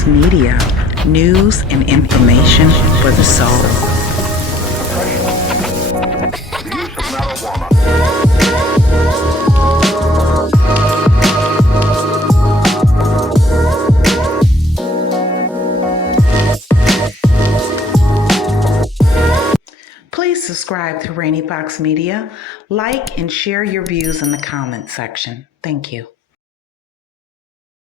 Fox Media, news and information for the soul. Please subscribe to Rainy Fox Media, like and share your views in the comments section. Thank you.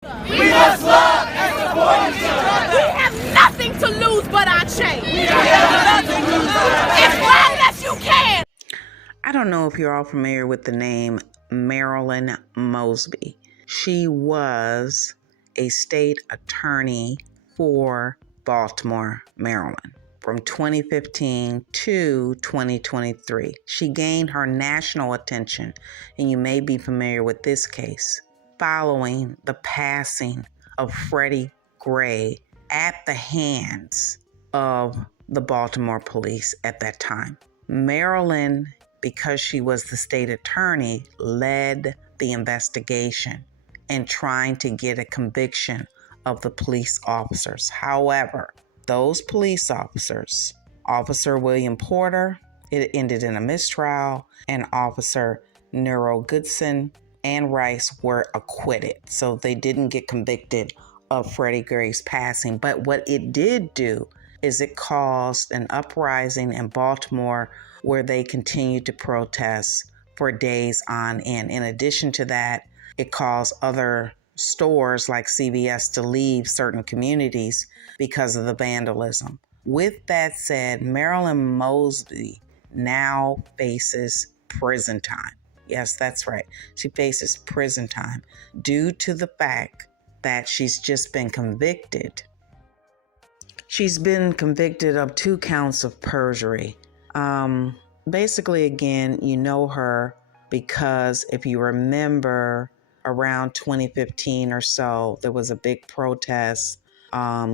We must love and support each other. We have nothing to lose but our change. We have nothing to lose. As long as you can. I don't know if you're all familiar with the name Marilyn Mosby. She was a state attorney for Baltimore, Maryland, from 2015 to 2023. She gained her national attention, and you may be familiar with this case, following the passing of Freddie Gray at the hands of the Baltimore police at that time. Marilyn, because she was the state attorney, led the investigation and trying to get a conviction of the police officers. However, those police officers, Officer William Porter, it ended in a mistrial, and Officer Nero Goodson and Rice were acquitted. So they didn't get convicted of Freddie Gray's passing. But what it did do is it caused an uprising in Baltimore where they continued to protest for days on end. In addition to that, it caused other stores like CVS to leave certain communities because of the vandalism. With that said, Marilyn Mosby now faces prison time. Yes, that's right. She faces prison time due to the fact that she's just been convicted. She's been convicted of 2 counts of perjury. Basically, again, you know her because if you remember around 2015 or so, there was a big protest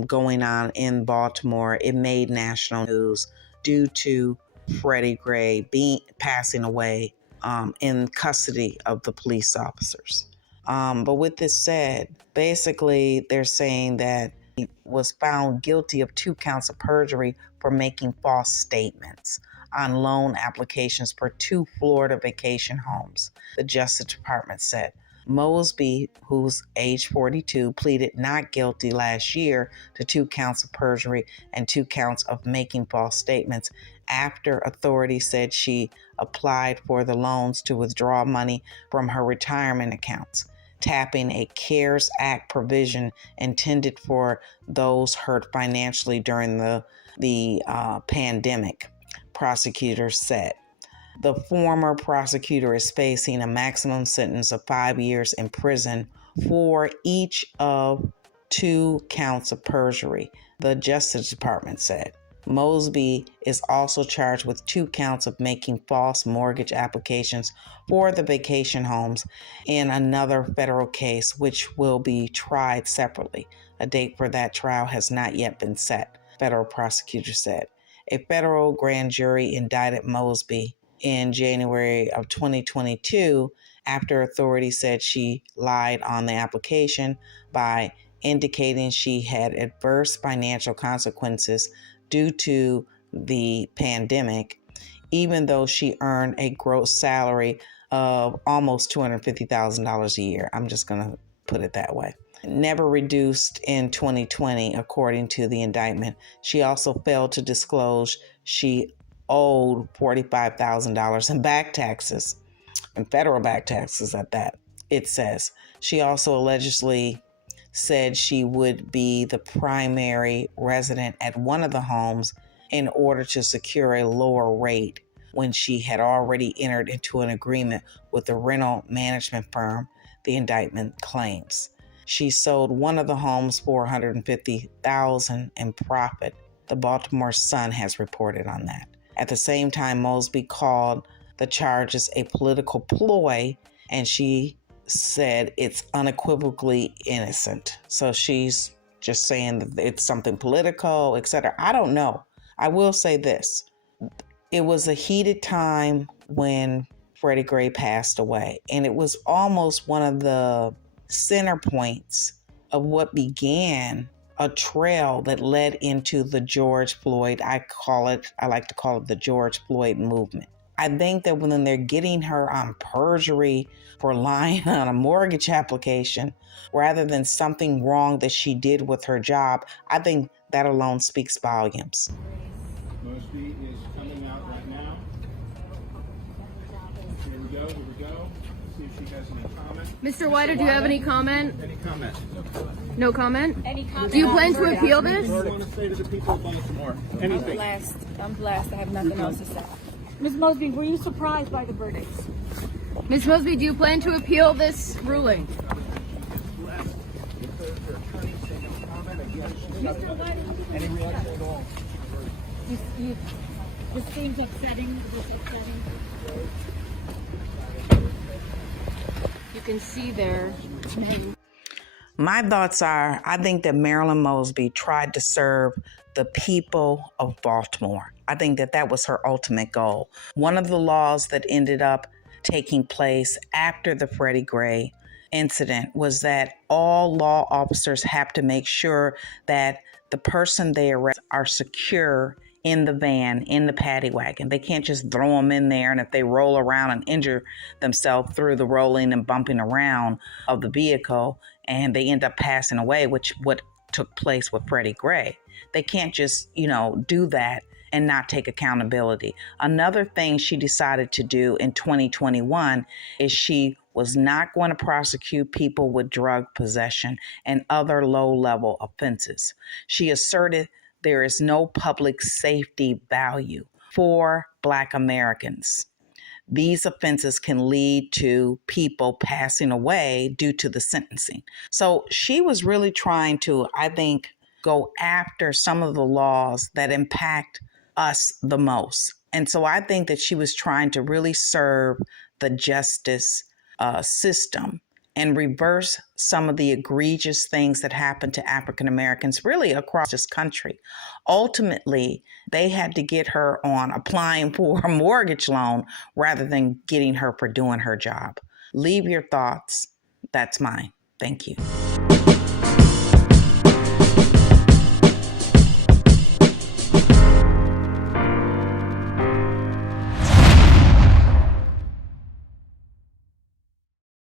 going on in Baltimore. It made national news due to Freddie Gray passing away in custody of the police officers. But with this said, basically they're saying that he was found guilty of 2 counts of perjury for making false statements on loan applications for 2 Florida vacation homes, the Justice Department said. Mosby, who's age 42, pleaded not guilty last year to 2 counts of perjury and 2 counts of making false statements after authorities said she applied for the loans to withdraw money from her retirement accounts, tapping a CARES Act provision intended for those hurt financially during the pandemic, prosecutors said. The former prosecutor is facing a maximum sentence of 5 years in prison for each of 2 counts of perjury, the Justice Department said. Mosby is also charged with 2 counts of making false mortgage applications for the vacation homes in another federal case, which will be tried separately. A date for that trial has not yet been set, federal prosecutors said. A federal grand jury indicted Mosby in January of 2022 after authorities said she lied on the application by indicating she had adverse financial consequences due to the pandemic, even though she earned a gross salary of almost $250,000 a year. I'm just going to put it that way. Never reduced in 2020, according to the indictment. She also failed to disclose she owed $45,000 in back taxes, and federal back taxes at that, it says. She also allegedly said she would be the primary resident at one of the homes in order to secure a lower rate when she had already entered into an agreement with the rental management firm, the indictment claims. She sold one of the homes for $150,000 in profit. The Baltimore Sun has reported on that. At the same time, Mosby called the charges a political ploy, and she said it's unequivocally innocent. So she's just saying that it's something political, etc. I don't know. I will say this. It was a heated time when Freddie Gray passed away, and it was almost one of the center points of what began a trail that led into the George Floyd, I like to call it the George Floyd movement. I think that when they're getting her on perjury for lying on a mortgage application, rather than something wrong that she did with her job, I think that alone speaks volumes. Mosby is coming out right now. Here we go, here we go. See if she has any comment. Mr. Whiter, do you have any comment? Any comment? No comment? Any comment? Do you plan to appeal this? What do you want to say to the people of Baltimore? Anything? I'm blessed. I have nothing else to say. Ms. Mosby, were you surprised by the verdicts? Ms. Mosby, do you plan to appeal this ruling? Any reaction at all? This seems upsetting. You can see there. My thoughts are, I think that Marilyn Mosby tried to serve the people of Baltimore. I think that that was her ultimate goal. One of the laws that ended up taking place after the Freddie Gray incident was that all law officers have to make sure that the person they arrest are secure in the van, in the paddy wagon. They can't just throw them in there, and if they roll around and injure themselves through the rolling and bumping around of the vehicle and they end up passing away, which what took place with Freddie Gray. They can't just, do that and not take accountability. Another thing she decided to do in 2021 is she was not going to prosecute people with drug possession and other low-level offenses. She asserted there is no public safety value for Black Americans. These offenses can lead to people passing away due to the sentencing. So she was really trying to, I think, go after some of the laws that impact us the most. And so I think that she was trying to really serve the justice system and reverse some of the egregious things that happened to African Americans really across this country. Ultimately, they had to get her on applying for a mortgage loan rather than getting her for doing her job. Leave your thoughts. That's mine. Thank you.